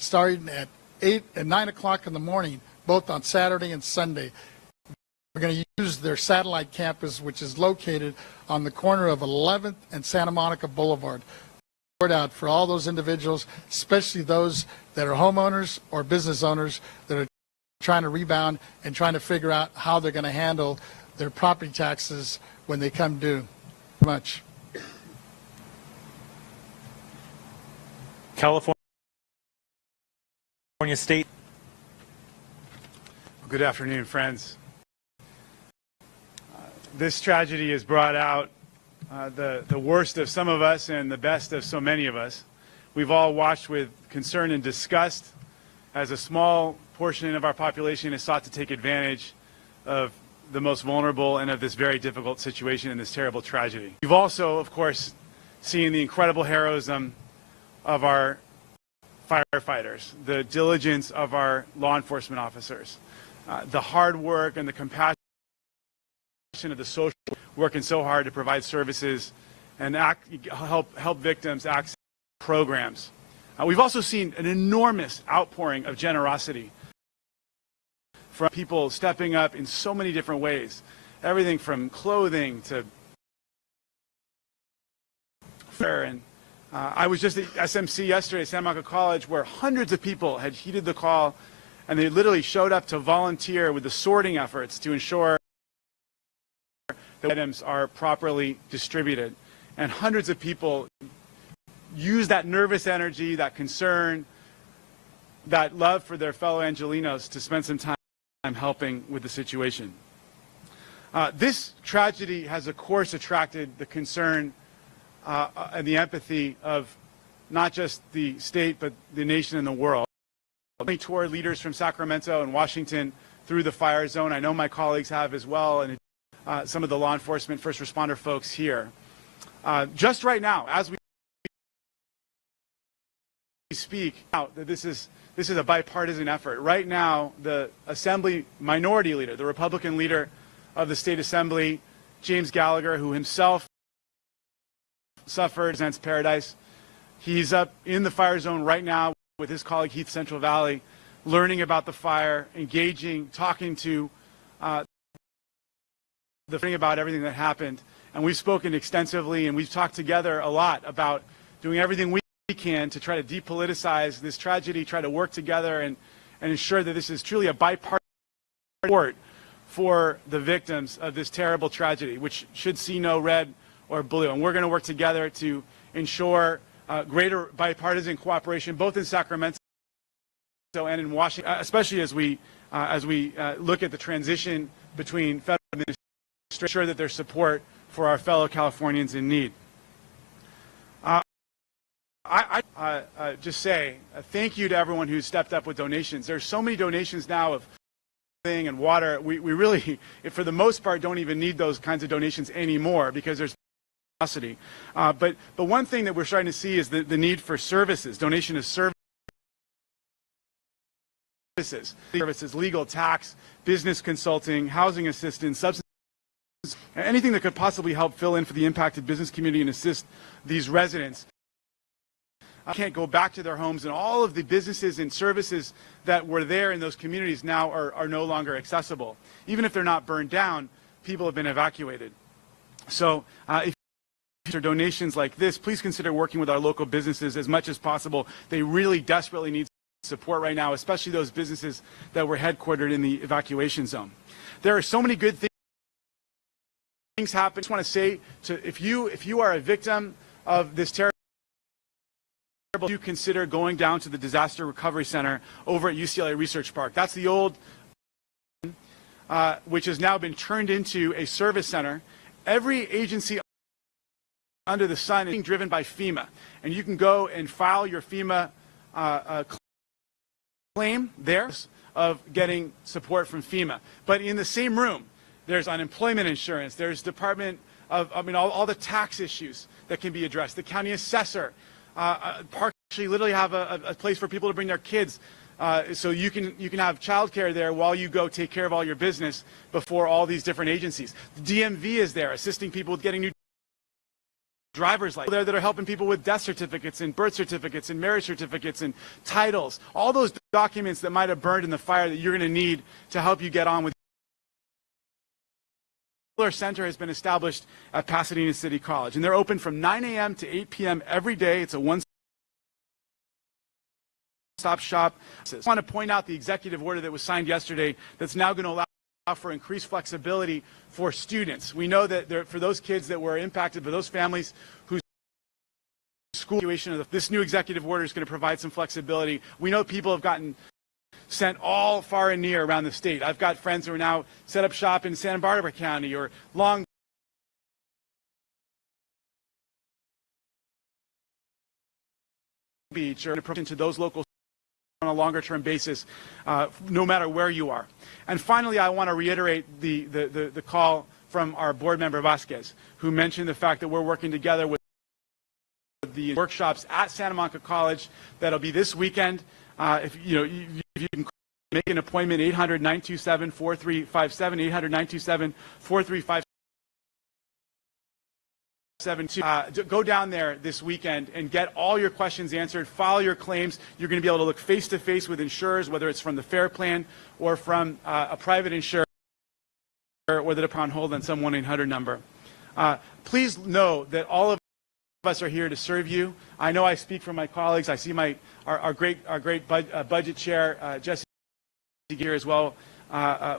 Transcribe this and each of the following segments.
starting at 8 and 9 o'clock in the morning, both on Saturday and Sunday. We're going to use their satellite campus, which is located on the corner of 11th and Santa Monica Boulevard. Word out for all those individuals, especially those that are homeowners or business owners that are trying to rebound and trying to figure out how they're going to handle their property taxes when they come due. Much. California State. Good afternoon, friends. This tragedy has brought out the worst of some of us and the best of so many of us. We've all watched with concern and disgust as a small portion of our population has sought to take advantage of the most vulnerable and of this very difficult situation and this terrible tragedy. We've also, of course, seen the incredible heroism of our firefighters, the diligence of our law enforcement officers, the hard work and the compassion of the social working so hard to provide services and help victims access programs. We've also seen an enormous outpouring of generosity from people stepping up in so many different ways, everything from clothing to fair. And I was just at SMC yesterday at Santa Monica College, where hundreds of people had heeded the call, and they literally showed up to volunteer with the sorting efforts to ensure that items are properly distributed. And hundreds of people use that nervous energy, that concern, that love for their fellow Angelenos to spend some time helping with the situation. This tragedy has, of course, attracted the concern and the empathy of not just the state, but the nation and the world. I toured leaders from Sacramento and Washington through the fire zone. I know my colleagues have as well, and some of the law enforcement, first responder folks here. Just right now, as we speak, this is a bipartisan effort. Right now, the Assembly Minority Leader, the Republican leader of the State Assembly, James Gallagher, who himself suffered, represents Paradise. He's up in the fire zone right now with his colleague Heath Central Valley, learning about the fire, engaging, talking to about everything that happened. And we've spoken extensively, and we've talked together a lot about doing everything we can to try to depoliticize this tragedy, try to work together and ensure that this is truly a bipartisan support for the victims of this terrible tragedy, which should see no red or blue. And we're going to work together to ensure greater bipartisan cooperation, both in Sacramento and in Washington, especially as we look at the transition between federal administration, to ensure that there's support for our fellow Californians in need. I just say thank you to everyone who's stepped up with donations. There's so many donations now of clothing and water. We really, for the most part, don't even need those kinds of donations anymore because there's capacity. But one thing that we're starting to see is the need for services, donation of services, legal, tax, business consulting, housing assistance, substance, anything that could possibly help fill in for the impacted business community and assist these residents. Can't go back to their homes, and all of the businesses and services that were there in those communities now are no longer accessible. Even if they're not burned down, people have been evacuated. So if there are donations like this, please consider working with our local businesses as much as possible. They really desperately need support right now, especially those businesses that were headquartered in the evacuation zone. There are so many good things happening. I just want to say, if you are a victim of this terrible, you consider going down to the Disaster Recovery Center over at UCLA Research Park. That's the old, which has now been turned into a service center. Every agency under the sun is being driven by FEMA, and you can go and file your FEMA claim there of getting support from FEMA. But in the same room, there's unemployment insurance, there's Department of, all the tax issues that can be addressed, the county assessor. Parks actually literally have a place for people to bring their kids, so you can have childcare there while you go take care of all your business before all these different agencies. The DMV is there assisting people with getting new driver's license there that are helping people with death certificates and birth certificates and marriage certificates and titles, all those documents that might have burned in the fire that you're going to need to help you get on with. The center has been established at Pasadena City College, and they're open from 9 a.m. to 8 p.m. every day. It's a one-stop shop. I want to point out the executive order that was signed yesterday that's now going to allow for increased flexibility for students. We know that for those kids that were impacted, for those families whose school situation, this new executive order is going to provide some flexibility. We know people have gotten sent all far and near around the state. I've got friends who are now set up shop in Santa Barbara County or Long Beach, or to those local on a longer-term basis, no matter where you are. And finally, I want to reiterate the call from our board member Vasquez, who mentioned the fact that we're working together with the workshops at Santa Monica College that'll be this weekend. If you can make an appointment, 800-927-4357, 800-927-4357. Go down there this weekend and get all your questions answered, file your claims. You're going to be able to look face-to-face with insurers, whether it's from the FAIR Plan or from a private insurer, or the upon hold on some 1-800 number. Please know that all of us are here to serve you. I know I speak for my colleagues. I see our great budget chair, Jesse, here as well.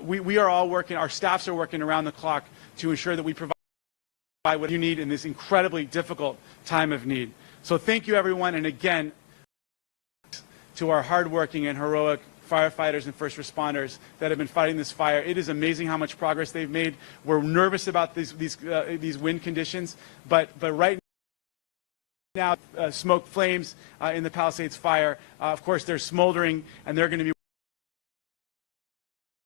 We are all working, our staffs are working around the clock to ensure that we provide what you need in this incredibly difficult time of need. So thank you, everyone, and again, to our hardworking and heroic firefighters and first responders that have been fighting this fire. It is amazing how much progress they've made. We're nervous about these wind conditions, but right now, smoke flames in the Palisades fire. Of course, they're smoldering, and they're going to be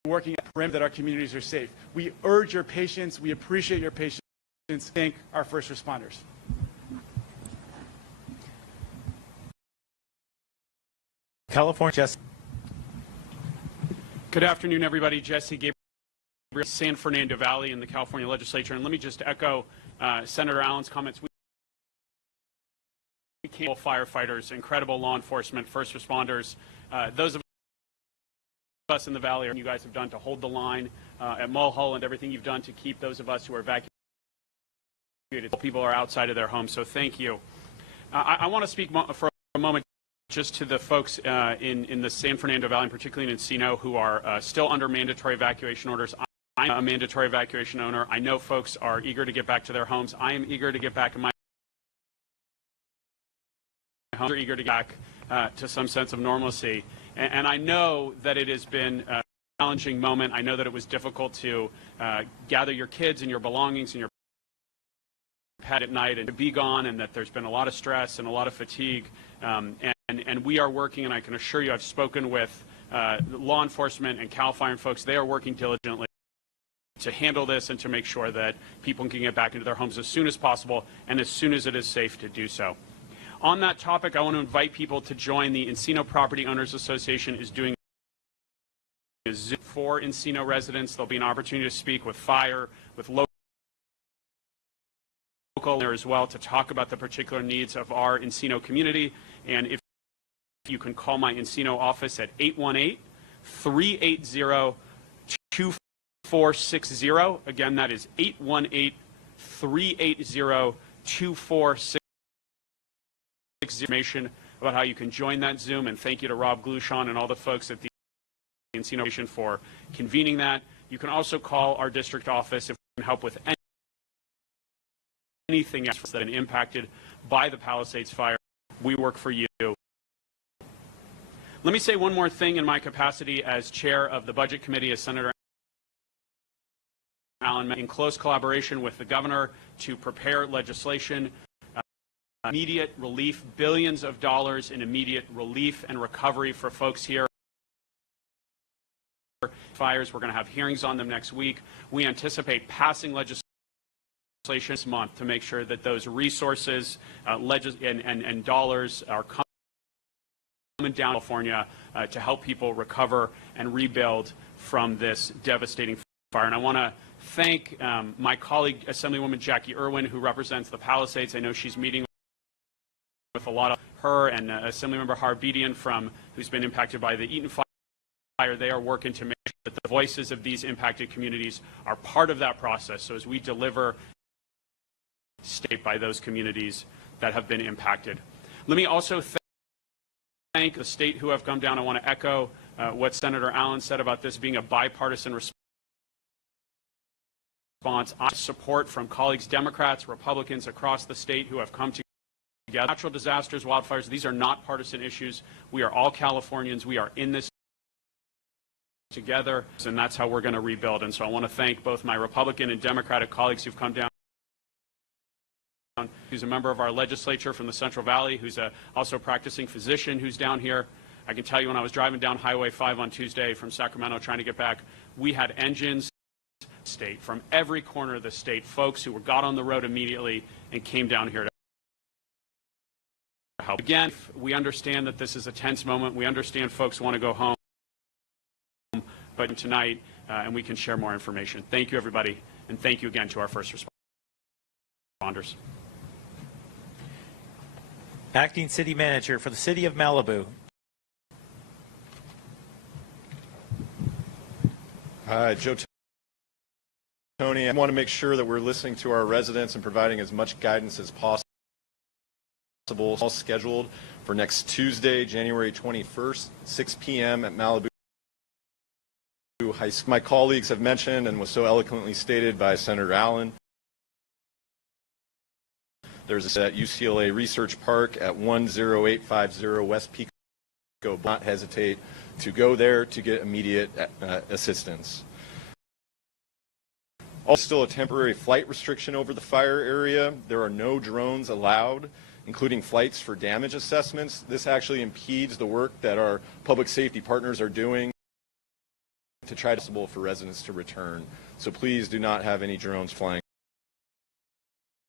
working at the perimeter that our communities are safe. We urge your patience. We appreciate your patience. Thank our first responders. California, Jesse. Good afternoon, everybody. Jesse Gabriel, San Fernando Valley in the California legislature. And let me just echo Senator Allen's comments. We can't firefighters, incredible law enforcement, first responders, those of us in the valley, and you guys have done to hold the line at Mulholland, everything you've done to keep those of us who are evacuated. People are outside of their homes, so thank you. I want to speak for a moment just to the folks in the San Fernando Valley, and particularly in Encino, who are still under mandatory evacuation orders. I'm a mandatory evacuation owner. I know folks are eager to get back to their homes. I am eager to get back in my home. They're eager to get back to some sense of normalcy. And I know that it has been a challenging moment. I know that it was difficult to gather your kids and your belongings and your pet at night and to be gone, and that there's been a lot of stress and a lot of fatigue. And we are working, and I can assure you, I've spoken with law enforcement and CAL FIRE folks. They are working diligently to handle this and to make sure that people can get back into their homes as soon as possible and as soon as it is safe to do so. On that topic, I want to invite people to join the Encino Property Owners Association is doing a Zoom for Encino residents. There'll be an opportunity to speak with fire, with local there as well, to talk about the particular needs of our Encino community. And if you can call my Encino office at 818-380-2460. Again, that is 818-380-2460. Information about how you can join that Zoom. And thank you to Rob Glushon and all the folks at the Encino Nation for convening that. You can also call our district office if you can help with anything else that has been impacted by the Palisades fire. We work for you. Let me say one more thing in my capacity as chair of the Budget Committee, as Senator Allen, in close collaboration with the governor to prepare legislation, immediate relief, billions of dollars in immediate relief and recovery for folks here. Fires, we're going to have hearings on them next week. We anticipate passing legislation this month to make sure that those resources and dollars are coming down to California to help people recover and rebuild from this devastating fire. And I want to thank my colleague, Assemblywoman Jackie Irwin, who represents the Palisades. I know she's meeting with a lot of her and Assemblymember Harbedian who's been impacted by the Eaton fire. They are working to make sure that the voices of these impacted communities are part of that process. So as we deliver state by those communities that have been impacted. Let me also thank the state who have come down. I want to echo what Senator Allen said about this being a bipartisan response. Support from colleagues, Democrats, Republicans across the state who have come together. Natural disasters, wildfires, these are not partisan issues. We are all Californians. We are in this together, and that's how we're going to rebuild. And so I want to thank both my Republican and Democratic colleagues who've come down. Who's a member of our legislature from the Central Valley, who's also a practicing physician who's down here. I can tell you when I was driving down Highway 5 on Tuesday from Sacramento trying to get back, we had engines state from every corner of the state, folks who got on the road immediately and came down here to help. Again, we understand that this is a tense moment. We understand folks want to go home, but tonight, and we can share more information. Thank you, everybody, and thank you again to our first responders. Acting City Manager for the City of Malibu. Hi, Joe Tony. I want to make sure that we're listening to our residents and providing as much guidance as possible. All scheduled for next Tuesday, January 21st, 6 p.m. at Malibu High School. My colleagues have mentioned and was so eloquently stated by Senator Allen. There's at UCLA Research Park at 10850 West Pico. Do not hesitate to go there to get immediate assistance. Also, still a temporary flight restriction over the fire area. There are no drones allowed, including flights for damage assessments. This actually impedes the work that our public safety partners are doing to try to for residents to return. So please do not have any drones flying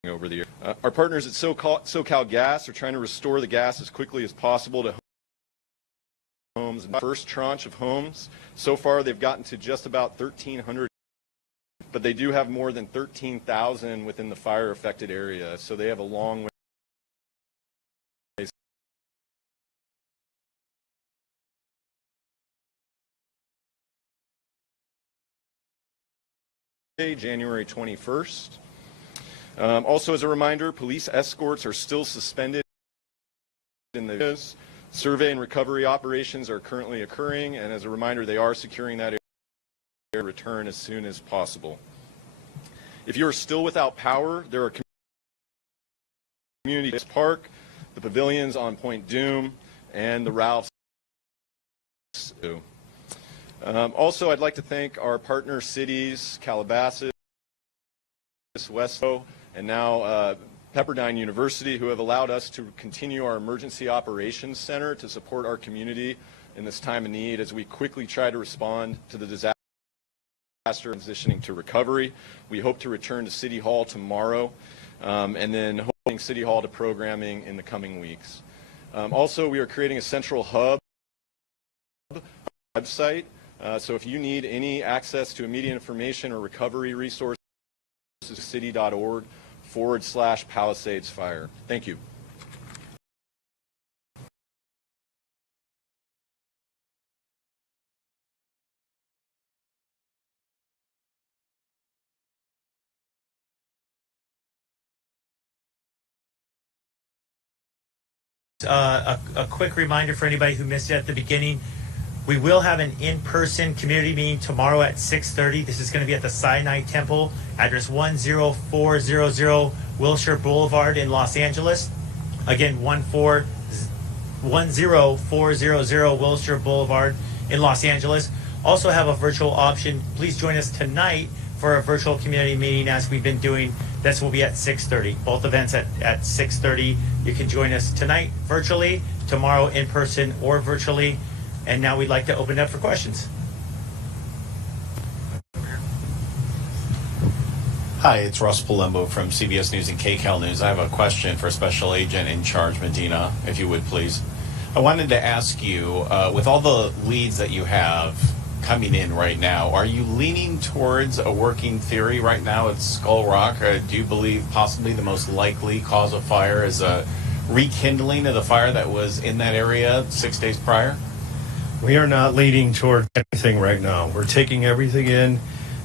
over the air. Our partners at SoCal Gas are trying to restore the gas as quickly as possible to homes. And the first tranche of homes, so far they've gotten to just about 1,300, but they do have more than 13,000 within the fire-affected area, so they have a long way. January 21st. Also, as a reminder, police escorts are still suspended in the areas. Survey and recovery operations are currently occurring, and as a reminder, they are securing that area to return as soon as possible. If you are still without power, there are community park, the pavilions on Point Doom, and the Ralph's. Also, I'd like to thank our partner cities, Calabasas, Westo, and now Pepperdine University, who have allowed us to continue our Emergency Operations Center to support our community in this time of need as we quickly try to respond to the disaster transitioning to recovery. We hope to return to City Hall tomorrow and then holding City Hall to programming in the coming weeks. Also, we are creating a central hub website. So if you need access to immediate information or recovery resources, city.org/Palisades Fire. Thank you. A quick reminder for anybody who missed it at the beginning. We will have an in-person community meeting tomorrow at 6:30. This is going to be at the Sinai Temple, address 10400 Wilshire Boulevard in Los Angeles. Again, 10400 Wilshire Boulevard in Los Angeles. Also have a virtual option. Please join us tonight for a virtual community meeting as we've been doing. This will be at 6:30. Both events at 6:30. You can join us tonight virtually, tomorrow in person or virtually. And now we'd like to open it up for questions. Hi, it's Russ Palumbo from CBS News and KCAL News. I have a question for Special Agent in Charge Medina, if you would please. I wanted to ask you, with all the leads that you have coming in right now. Are you leaning towards a working theory right now at Skull Rock? Do you believe possibly the most likely cause of fire is a rekindling of the fire that was in that area 6 days prior? We are not leaning toward anything right now. We're taking everything in,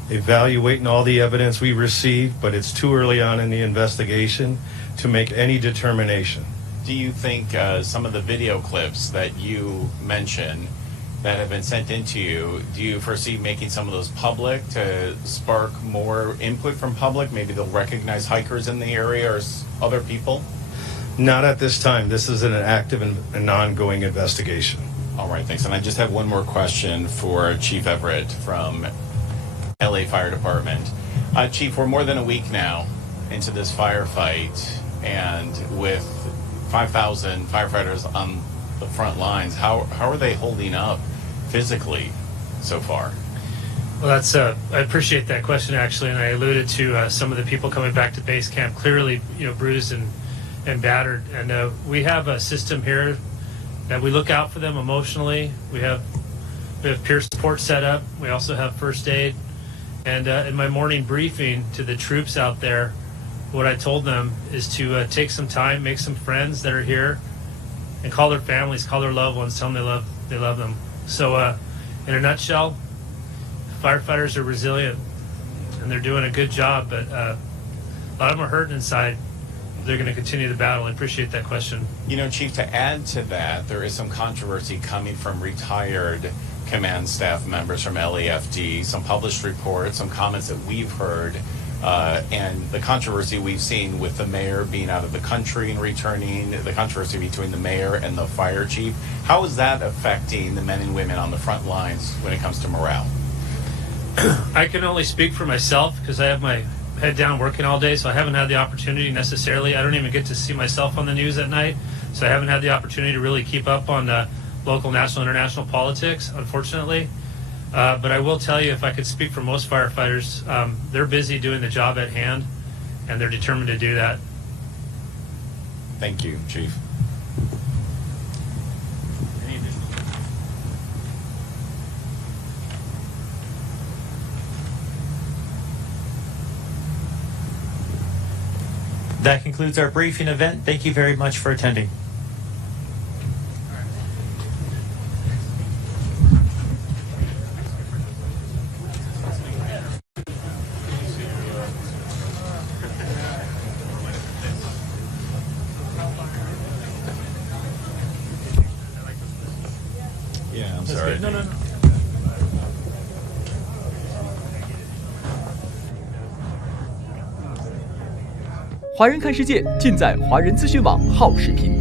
evaluating all the evidence we receive, but it's too early on in the investigation to make any determination. Do you think some of the video clips that you mentioned that have been sent into you, do you foresee making some of those public to spark more input from public? Maybe they'll recognize hikers in the area or other people? Not at this time. This is an active and ongoing investigation. All right, thanks. And I just have one more question for Chief Everett from LA Fire Department. Chief, we're more than a week now into this firefight, and with 5,000 firefighters on the front lines, how are they holding up physically so far? Well, that's I appreciate that question, actually, and I alluded to some of the people coming back to base camp clearly, bruised and battered, and we have a system here that we look out for them emotionally. We have peer support set up. We also have first aid, and in my morning briefing to the troops out there, what I told them is to take some time, make some friends that are here, and call their families, call their loved ones, tell them they love them. So, in a nutshell, firefighters are resilient, and they're doing a good job, but a lot of them are hurting inside. They're going to continue the battle. I appreciate that question. Chief, to add to that, there is some controversy coming from retired command staff members from LAFD, some published reports, some comments that we've heard, and the controversy we've seen with the mayor being out of the country and returning, the controversy between the mayor and the fire chief. How is that affecting the men and women on the front lines when it comes to morale? I can only speak for myself because I have my head down working all day, so I haven't had the opportunity necessarily. I don't even get to see myself on the news at night, so I haven't had the opportunity to really keep up on local, national, international politics, unfortunately. But I will tell you, if I could speak for most firefighters, they're busy doing the job at hand, and they're determined to do that. Thank you, Chief. That concludes our briefing event. Thank you very much for attending. Yeah, I'm sorry. No. 华人看世界尽在华人资讯网好视频。